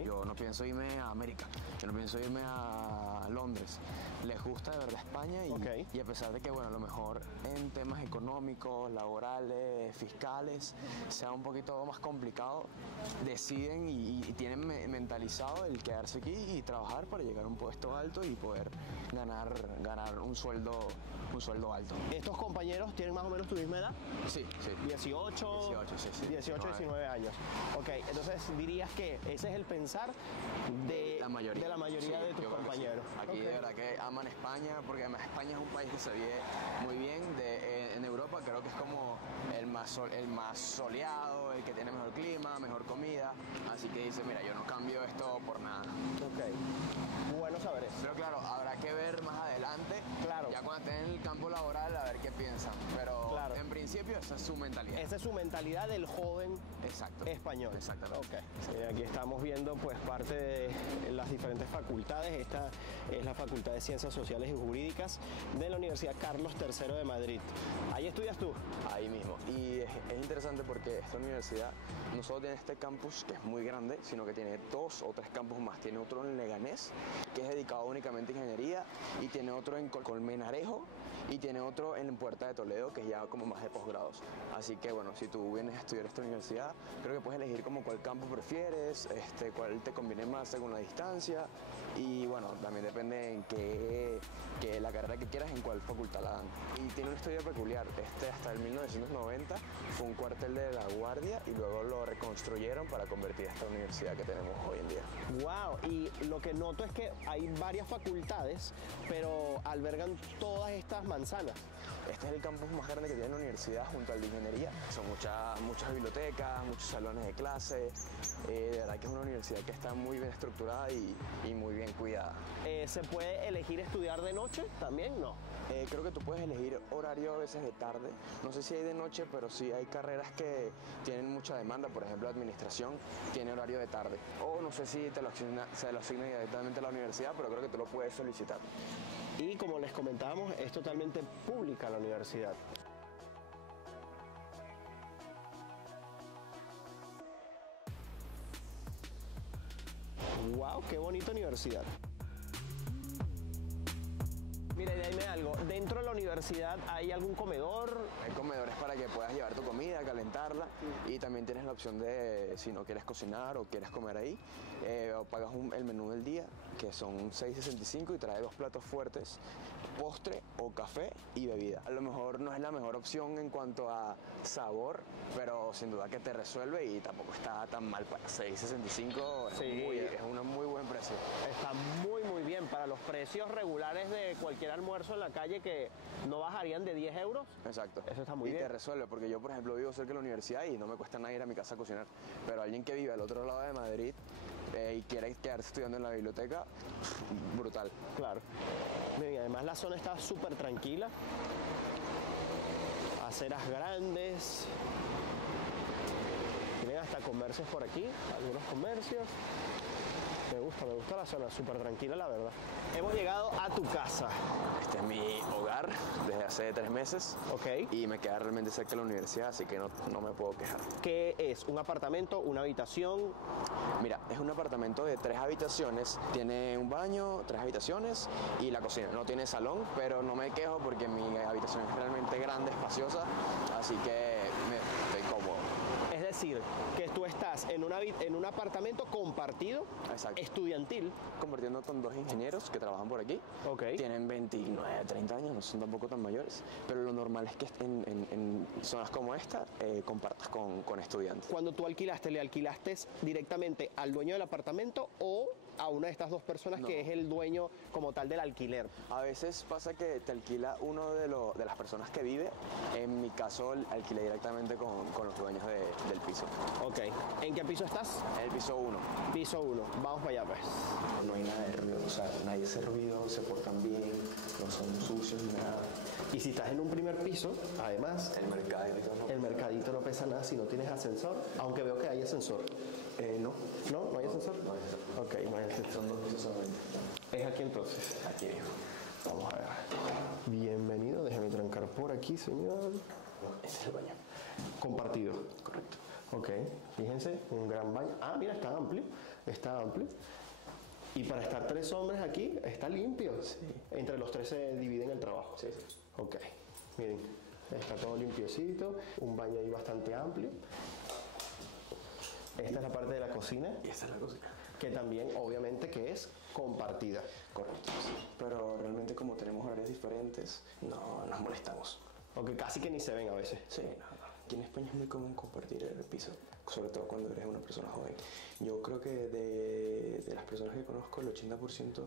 yo no pienso irme a América, yo no pienso irme a Londres. Les gusta de verdad España y a pesar de que, bueno, a lo mejor en temas económicos, laborales, fiscales, sea un poquito más complicado, deciden y tienen mentalizado el quedarse aquí y trabajar para llegar a un puesto alto y poder ganar un sueldo alto. ¿Estos compañeros tienen más o menos tu misma edad? Sí. 18, 19 años. Ok, entonces dirías que ese es el pensar de la mayoría de tus compañeros. Sí. Aquí de verdad que aman España, porque además España es un país que se vive muy bien. En Europa creo que es como el más soleado, el que tiene mejor clima, mejor comida. Así que dice, mira, yo no cambio esto por nada. Ok, bueno saber eso. Pero claro, habrá que ver más adelante, ya cuando estén en el campo laboral, a ver qué piensan. Pero en principio esa es su mentalidad. Esa es su mentalidad del joven español. Exactamente. Ok. Aquí estamos viendo pues parte de las diferentes facultades. Esta es la Facultad de Ciencias Sociales y Jurídicas de la Universidad Carlos III de Madrid. ¿Ahí estudias tú? Ahí mismo. Y es interesante porque esta universidad no solo tiene este campus, que es muy grande, sino que tiene 2 o 3 campus más. Tiene otro en Leganés, que es dedicado únicamente a ingeniería, y tiene otro en Colmenarejo, y tiene otro en Puerta de Toledo, que es ya como más de posgrados. Así que bueno, si tú vienes a estudiar esta universidad, creo que puedes elegir como cuál campus prefieres, cuál te conviene más según la distancia, y bueno, también depende en que la carrera que quieras, en cuál facultad la dan. Y tiene una historia peculiar. Hasta el 1990 fue un cuartel de la Guardia y luego lo reconstruyeron para convertir esta universidad que tenemos hoy en día. Wow, y lo que noto es que hay varias facultades, pero albergan todas estas manzanas. Este es el campus más grande que tiene la universidad junto al de ingeniería. Son muchas bibliotecas, muchos salones de clase. De verdad que es una universidad que está muy bien estructurada y muy bien bien cuidada. ¿Se puede elegir estudiar de noche también? No. Creo que tú puedes elegir horario a veces de tarde. No sé si hay de noche, pero sí hay carreras que tienen mucha demanda. Por ejemplo, administración tiene horario de tarde. O no sé si se lo asigna directamente a la universidad, pero creo que tú lo puedes solicitar. Y como les comentábamos, es totalmente pública la universidad. ¡Wow! ¡Qué bonita universidad! Mira, dime algo, ¿dentro de la universidad hay algún comedor? Hay comedores para que puedas llevar tu comida, calentarla, y también tienes la opción de, si no quieres cocinar o quieres comer ahí, o pagas el menú del día, que son $6.65 y trae 2 platos fuertes, postre o café y bebida. A lo mejor no es la mejor opción en cuanto a sabor, pero sin duda que te resuelve y tampoco está tan mal. Para $6.65 Sí. es un muy buen precio. Está muy bien para los precios regulares de cualquier almuerzo en la calle que no bajarían de 10 euros. Exacto. Eso está muy y bien. te resuelve, porque yo, por ejemplo, vivo cerca de la universidad y no me cuesta nada ir a mi casa a cocinar. Pero alguien que vive al otro lado de Madrid y quiere quedarse estudiando en la biblioteca, brutal. Claro. Miren, además la zona está súper tranquila. Aceras grandes. Tienen hasta comercios por aquí, algunos comercios. Me gusta la zona, súper tranquila la verdad. Hemos llegado a tu casa. Este es mi hogar desde hace 3 meses. Ok. Y me queda realmente cerca de la universidad, así que no me puedo quejar. ¿Qué es? ¿Un apartamento? ¿Una habitación? Mira, es un apartamento de 3 habitaciones. Tiene un baño, 3 habitaciones y la cocina. No tiene salón, pero no me quejo porque mi habitación es realmente grande, espaciosa, así que estoy cómodo. Es decir, que tú estás en un apartamento compartido, Exacto. estudiantil. Compartiendo con 2 ingenieros que trabajan por aquí. Ok. Tienen 29, 30 años, no son tampoco tan mayores. Pero lo normal es que en zonas como esta compartas con estudiantes. Cuando tú alquilaste, ¿le alquilaste directamente al dueño del apartamento o a una de estas 2 personas que es el dueño como tal del alquiler? A veces pasa que te alquila uno de las personas que vive. En mi caso, alquilé directamente con los dueños del piso. Ok. ¿En qué piso estás? En el piso 1. Piso 1. Vamos para allá pues. No hay nada de ruido, o sea, nadie hace ruido, se portan bien, no son sucios ni nada. Y si estás en un primer piso, además, el mercadito no pesa nada si no tienes ascensor, aunque veo que hay ascensor. No. ¿No? ¿No hay ascensor? No hay ascensor. Ok, no hay ascensor. Son 2 pisos solamente. Es aquí entonces. Aquí mismo. Vamos a ver. Bienvenido, déjame trancar por aquí, señor. Este es el baño. Compartido. Correcto. Ok, fíjense, un gran baño. Ah, mira, está amplio. Está amplio. Y para estar 3 hombres aquí, está limpio. Sí. Entre los 3 se dividen el trabajo. Sí, sí. Ok, miren, está todo limpiecito. Un baño ahí bastante amplio. Esta es la parte de la cocina, Y esta es la cocina. que también, obviamente, que es compartida. Correcto, sí. Pero realmente como tenemos horarios diferentes, no nos molestamos. Aunque casi que ni se ven a veces. Sí, no. Aquí en España es muy común compartir el piso, sobre todo cuando eres una persona joven. Yo creo que de las personas que conozco, el 80%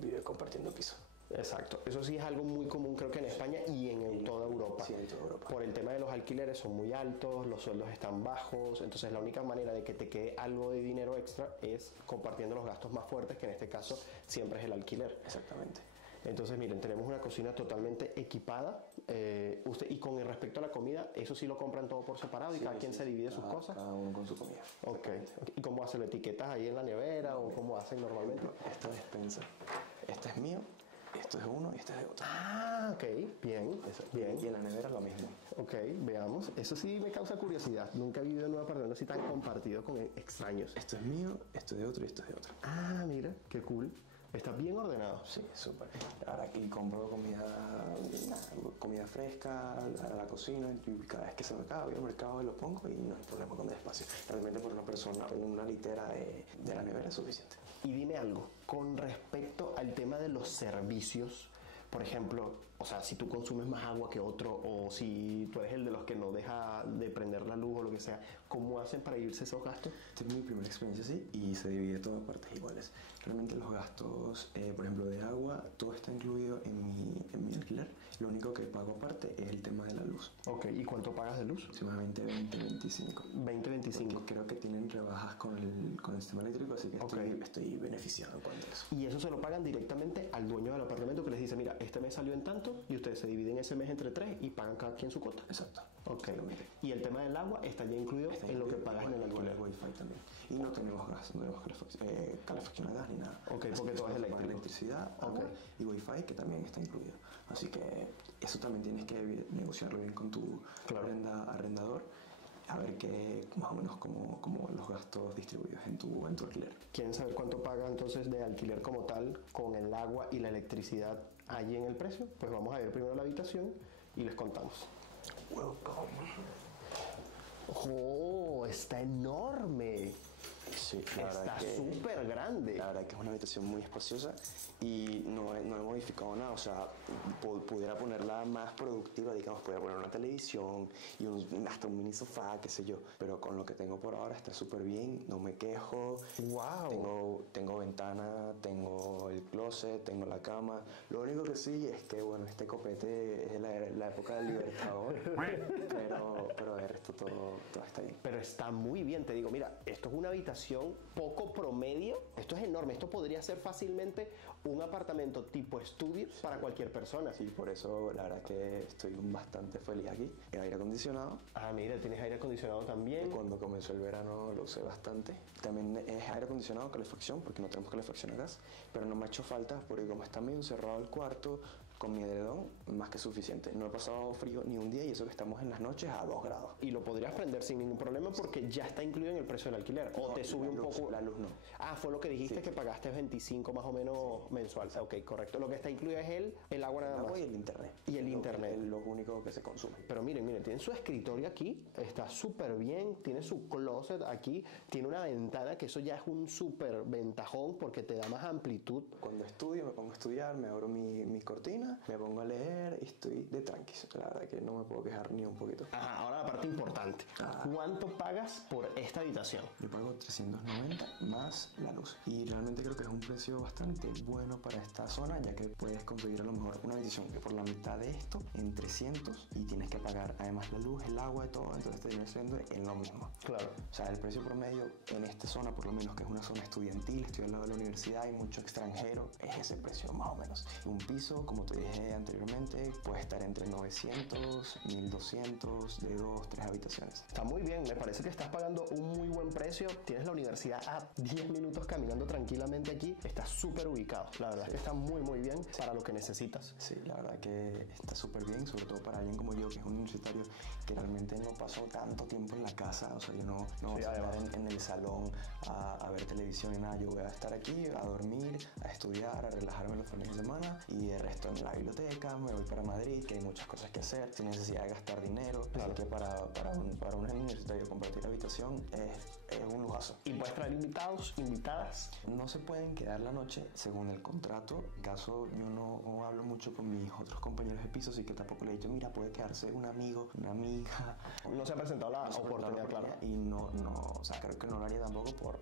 vive compartiendo piso. Exacto. Eso sí es algo muy común, creo que en España y en toda Europa. Sí, en toda Europa. Por el tema de los alquileres son muy altos, los sueldos están bajos, entonces la única manera de que te quede algo de dinero extra es compartiendo los gastos más fuertes, que en este caso siempre es el alquiler. Exactamente. Entonces, miren, tenemos una cocina totalmente equipada. Y con respecto a la comida, eso sí lo compran todo por separado y Sí, cada quien sí, se divide sí. sus cosas. Cada uno con su comida. Ok. ¿Y cómo hacen? ¿Etiquetas ahí en la nevera o cómo hacen normalmente? Esta despensa. Este es mío, esto es de uno y este es de otro. Ah, ok. Bien. Bien. Y en la nevera lo mismo. Ok, veamos. Eso sí me causa curiosidad. Nunca he vivido en un apartamento así tan compartido con extraños. Esto es mío, esto es de otro y esto es de otro. Ah, mira, qué cool. Está bien ordenado. Sí, súper. Ahora aquí compro comida fresca a la cocina y cada vez que se me acaba voy al mercado y lo pongo y no hay problema con el espacio. Realmente por una persona una litera de la nevera es suficiente. Y dime algo, con respecto al tema de los servicios, por ejemplo, o sea, si tú consumes más agua que otro o si tú eres el de los que no deja de prender la luz o lo que sea, ¿cómo hacen para irse esos gastos? Tengo mi primera experiencia así y se divide todo a partes iguales. Realmente los gastos, por ejemplo, de agua, todo está incluido en mi alquiler. Lo único que pago aparte es el tema de la luz. Ok, ¿y cuánto pagas de luz? Aproximadamente 20-25. 20-25. Creo que tienen rebajas con el sistema eléctrico, así que Ok. estoy beneficiado en cuanto a eso. Y eso se lo pagan directamente al dueño del apartamento, que les dice, mira, este mes salió en tanto y ustedes se dividen ese mes entre 3 y pagan cada quien su cuota. Exacto. Ok. Exactamente. Y el tema del agua está ya incluido Está en lo que incluido, pagas en el igual alquiler. el wifi también. Y no tenemos gas, no tenemos calefacción a gas ni nada. Ok, Así porque que todo es solo pagas eléctrico. electricidad, Ok. agua y wifi, que también está incluido. Así que eso también tienes que negociarlo bien con tu Claro. arrendador, a ver qué más o menos como los gastos distribuidos en tu alquiler. ¿Quieren saber cuánto paga entonces de alquiler como tal con el agua y la electricidad allí en el precio? Pues vamos a ver primero la habitación y les contamos. Welcome. ¡Oh! Está enorme. Sí, la verdad Está que- súper grande. La verdad que es una habitación muy espaciosa y no he modificado nada. O sea, pudiera ponerla más productiva, digamos, pudiera poner una televisión y hasta un mini sofá, qué sé yo. Pero con lo que tengo por ahora está súper bien, no me quejo. ¡Wow! Tengo ventana, tengo el closet, tengo la cama. Lo único que sí es que, bueno, este copete es de la época del Libertador. pero de resto todo está bien. Pero está muy bien, te digo, mira, esto es una habitación poco promedio, esto es enorme, esto podría ser fácilmente un apartamento tipo estudio para cualquier persona. Y por eso la verdad que estoy bastante feliz aquí. El aire acondicionado, Ah, mira, tienes aire acondicionado también. cuando comenzó el verano lo usé bastante. También es aire acondicionado, calefacción, porque no tenemos calefacción a gas, pero no me ha hecho falta porque como está medio encerrado el cuarto, con mi edredón, más que suficiente. No he pasado frío ni un día y eso que estamos en las noches a 2 grados. Y lo podrías prender sin ningún problema porque ya está incluido en el precio del alquiler. O No, te sube la un luz, poco. la luz no. Ah, fue lo que dijiste, Sí. que pagaste 25 más o menos mensual. Ok, correcto. Lo que está incluido es el agua nada El más. agua y el internet. Y el Es internet. Es lo único que se consume. Pero miren, tiene su escritorio aquí, está súper bien, tiene su closet aquí, tiene una ventana, que eso ya es un súper ventajón porque te da más amplitud. Cuando estudio, me pongo a estudiar, me abro mi cortina, me pongo a leer y estoy de tranquis. La verdad que no me puedo quejar ni un poquito. Ajá, ahora la parte importante. ¿Cuánto pagas por esta habitación? Yo pago 390 más la luz. Y realmente creo que es un precio bastante bueno para esta zona, ya que puedes conseguir a lo mejor una habitación que por la mitad de esto, en 300, y tienes que pagar además la luz, el agua y todo, entonces te viene siendo en lo mismo. Claro. O sea, el precio promedio en esta zona, por lo menos que es una zona estudiantil, estoy al lado de la universidad, hay mucho extranjero, es ese precio más o menos. Un piso, como te dije anteriormente, puede estar entre 900, 1200, de 2, 3 habitaciones. Está muy bien, me parece que estás pagando un muy buen precio. Tienes la universidad a 10 minutos caminando tranquilamente aquí. Está súper ubicado. La verdad es que está muy bien para lo que necesitas. Sí, la verdad que está súper bien, sobre todo para alguien como yo, que es un universitario que realmente no pasó tanto tiempo en la casa. O sea, yo no voy a estar en el salón a ver televisión y nada. Yo voy a estar aquí a dormir, a estudiar, a relajarme los fines de semana y el resto en la biblioteca. Me voy para Madrid, que hay muchas cosas que hacer, sin necesidad de gastar dinero. Así que para un universitario compartir habitación es un lujazo. ¿Y puedes traer invitados, invitadas? No se pueden quedar la noche según el contrato. En caso, yo no hablo mucho con mis otros compañeros de piso, así que tampoco le he dicho, mira, puede quedarse un amigo, una amiga. No se ha presentado la No se ha presentado oportunidad, la claro. oportunidad Y o sea, creo que no lo haría tampoco por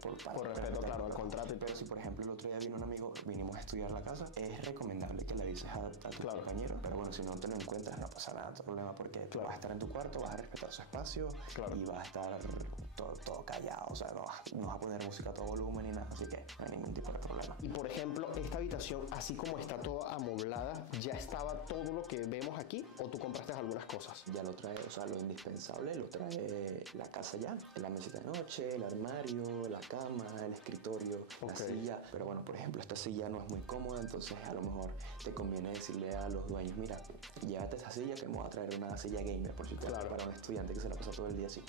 respeto, claro, al contrato y todo. Pero si, por ejemplo, el otro día vino un amigo, vinimos a estudiar la casa, es recomendable que le avises a tu compañero. Pero bueno, si no te lo encuentras, no pasa nada, no hay problema, porque vas a estar en tu cuarto, vas a respetar su espacio y vas a estar todo callado. O sea, no vas a poner música a todo volumen ni nada, así que no hay ningún tipo de problema. Y por ejemplo, esta habitación, así como está toda amoblada, ¿ya estaba todo lo que vemos aquí o tú compraste algunas cosas? Ya lo trae, o sea, lo indispensable lo trae la casa ya. La mesita de noche, el armario, la cama, el escritorio, la silla. Pero bueno, por ejemplo, esta silla no es muy cómoda, entonces a lo mejor te conviene decirle a los dueños, mira, llévate esta silla que me voy a traer una silla gamer, por si para un estudiante que se la pasa todo el día así.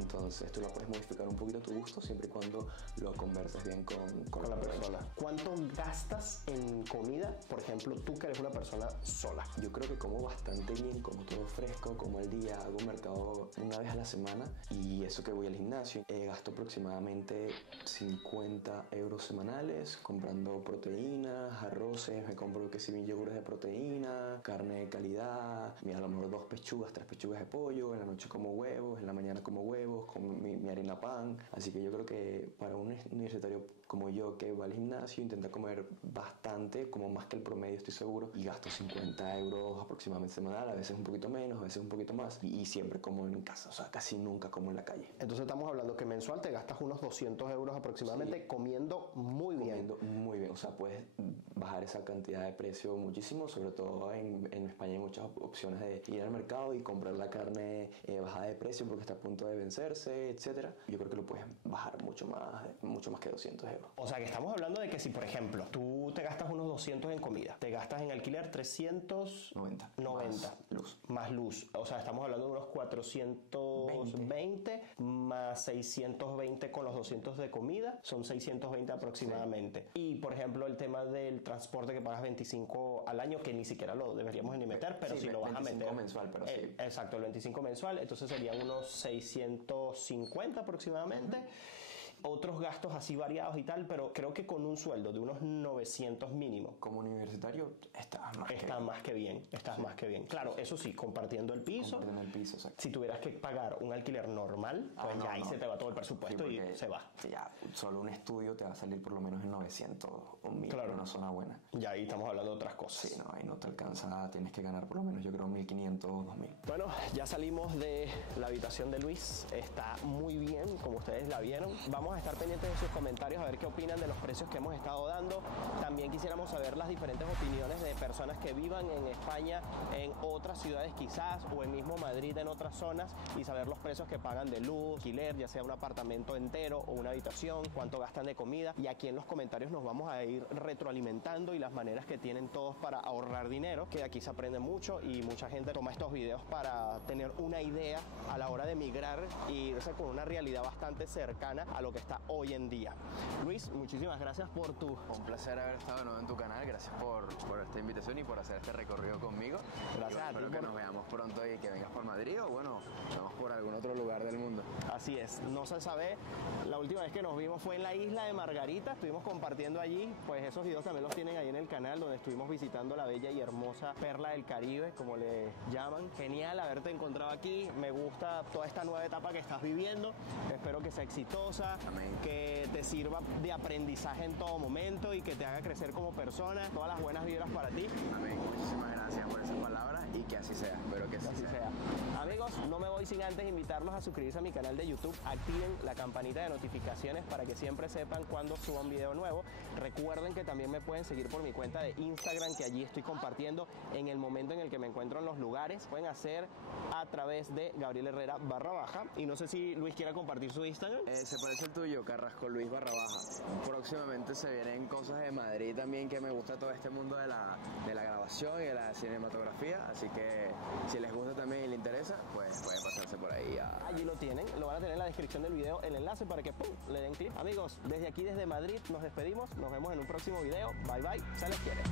Entonces tú la puedes modificar un poquito a tu gusto siempre y cuando lo converses bien con la persona. ¿Cuánto gastas en comida? Por ejemplo, tú que eres una persona sola. Yo creo que como bastante bien, como todo fresco, como al día, hago mercado una vez a la semana y eso que voy al gimnasio. Gasto aproximadamente 50 euros semanales comprando proteínas, arroces, me compro que si bien yogures de proteína, carne de calidad, a lo mejor 2 pechugas, 3 pechugas de pollo, en la noche como huevos, en la mañana como huevos, con mi harina pan. Así que yo creo que para un universitario como yo que va al gimnasio, gimnasio, intenta comer bastante, como más que el promedio estoy seguro, y gasto 50 euros aproximadamente semanal, a veces un poquito menos, a veces un poquito más, y siempre como en casa, o sea, casi nunca como en la calle. Entonces estamos hablando que mensual te gastas unos 200 euros aproximadamente, Sí. comiendo muy bien. Comiendo muy bien, o sea, puedes bajar esa cantidad de precio muchísimo, sobre todo en España hay muchas opciones de ir al mercado y comprar la carne bajada de precio porque está a punto de vencerse, etcétera. Yo creo que lo puedes bajar mucho más que 200 euros. O sea que estamos hablando de que si, por ejemplo, tú te gastas unos 200 en comida, te gastas en alquiler 390 Más luz. más luz. O sea, estamos hablando de unos 420 más 620 con los 200 de comida, son 620 aproximadamente. Sí. Y, por ejemplo, el tema del transporte que pagas 25 al año, que ni siquiera lo deberíamos ni meter, pero sí, si lo vas a meter. 25 mensual, pero sí. Exacto, el 25 mensual, entonces serían unos 650 aproximadamente. Otros gastos así variados y tal, pero creo que con un sueldo de unos 900 mínimo. Como universitario estás más que bien. Estás más que bien. Claro, eso sí, compartiendo el piso. Compartiendo el piso, exacto. Si tuvieras que pagar un alquiler normal, pues ya ahí se te va todo el presupuesto y se va. Ya, solo un estudio te va a salir por lo menos en 900 o 1000, claro, en una zona buena. Ya ahí estamos hablando de otras cosas. Sí, no, ahí no te alcanza, tienes que ganar por lo menos, yo creo, 1500 o 2000. Bueno, ya salimos de la habitación de Luis. Está muy bien, como ustedes la vieron. Vamos a estar pendientes de sus comentarios a ver qué opinan de los precios que hemos estado dando. También quisiéramos saber las diferentes opiniones de personas que vivan en España, en otras ciudades quizás, o en mismo Madrid en otras zonas, y saber los precios que pagan de luz, alquiler, ya sea un apartamento entero o una habitación, cuánto gastan de comida. Y aquí en los comentarios nos vamos a ir retroalimentando y las maneras que tienen todos para ahorrar dinero, que aquí se aprende mucho y mucha gente toma estos videos para tener una idea a la hora de migrar e irse con una realidad bastante cercana a lo que está hoy en día. Luis, muchísimas gracias por tu... Un placer haber estado de nuevo en tu canal, gracias por esta invitación y por hacer este recorrido conmigo. Gracias a ti espero que nos veamos pronto y que vengas por Madrid o bueno, vamos por algún otro lugar del mundo. Así es, no se sabe, la última vez que nos vimos fue en la isla de Margarita, estuvimos compartiendo allí, pues esos videos también los tienen ahí en el canal, donde estuvimos visitando la bella y hermosa perla del Caribe, como le llaman. Genial haberte encontrado aquí, me gusta toda esta nueva etapa que estás viviendo, espero que sea exitosa. Amén. Que te sirva de aprendizaje en todo momento y que te haga crecer como persona. Todas las buenas vibras para ti. Amén. Muchísimas gracias por esas palabras y que así sea. Espero que así sea. Amigos, no me voy sin antes invitarlos a suscribirse a mi canal de YouTube. Activen la campanita de notificaciones para que siempre sepan cuando suba un video nuevo. Recuerden que también me pueden seguir por mi cuenta de Instagram, que allí estoy compartiendo en el momento en el que me encuentro en los lugares. Pueden hacer a través de Gabriel Herrera _. Y no sé si Luis quiera compartir su Instagram. Se parece el tuyo, Carrasco Luis _. Próximamente se vienen cosas de Madrid también, que me gusta todo este mundo de la grabación y de la cinematografía, así que si les gusta también y les interesa, pues pueden pasarse por ahí. Allí lo tienen, lo van a tener en la descripción del video, el enlace para que ¡pum!, le den clic. Amigos, desde aquí, desde Madrid, nos despedimos, nos vemos en un próximo video. Bye bye, se les quiere.